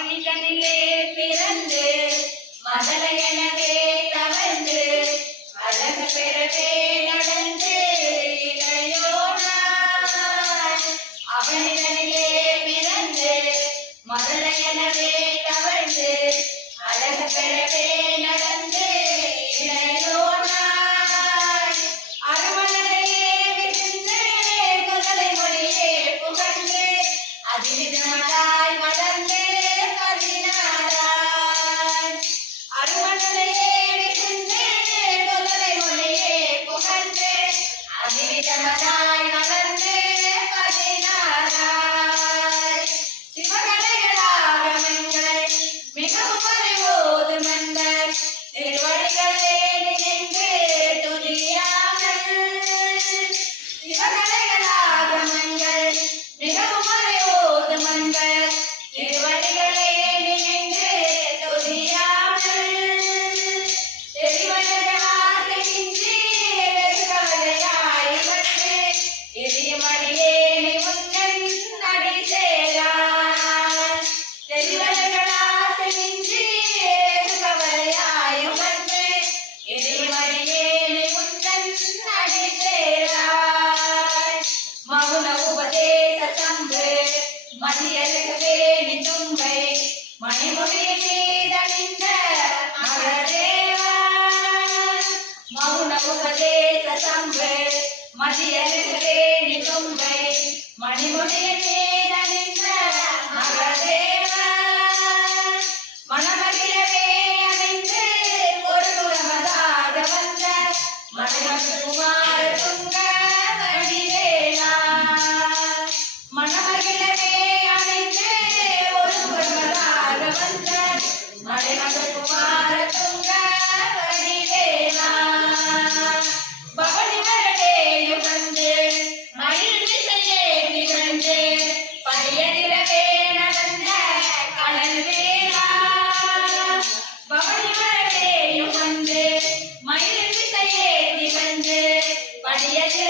மனிதனிலே பிறந்து மதலையனவே தவழ்ந்து அழகு பெறவே நடந்து இளையோனாய். அவனிடனிலே பிறந்து மதலையனவே தவழ்ந்து அழகு பெறவே நடந்து இளையோனாய். அருமனையே விருந்து குதிரை மொழியே புகழ்ந்து அதிவிதமாய் வளர்ந்து பதினாராய். அருமனையே விருந்து குதிரை மொழியே புகழ்ந்து அதிவிதமாய் வளர்ந்து பதினாராய். சிவகலைகளாகமங்கள் மிகவும் அறிவோது மன்னர் திருவடிகளே நினைந்து துதியாமல். சிவகலைகளாகமங்கள் மிகவும் அறிவோது மன்னர் திருவடிகளே நினைந்து துதியாமல். தெரிவயதாகின்றி வெறுகவலையாய் வந்து எரியமடியே உன்னன் அடி சேரான். தெரிவயதாகின்றி வெறுகவலையாய் வந்து எரியமடியே உன்னன் அடி சேரான். மௌன உபதேச சம்பு மதியழகவே நிதும்பை மணிமுடியை மீதணிந்த மகதேவா. மௌன உபதேச சம்பு மதியழகவே நிதும்பை மணிமுடியை மீதணிந்த மகதேவா. மணமகிழவே அணிந்து ஒரு புறமதாக வந்த மணிமகுமார துங்க வடிவேலா. மணமகிழவே அணிந்து ஒரு புறமதாக வந்த மணிமகுமார துங்க வடிவேலா. பவனி வரவேயும் வந்து மயில் திசையே திகழ்ந்து பழையதிரவே நடந்த கடல் வேளா. பவனி வரவேயும் வந்து மயில் திசையே திகழ்ந்து பழையதிர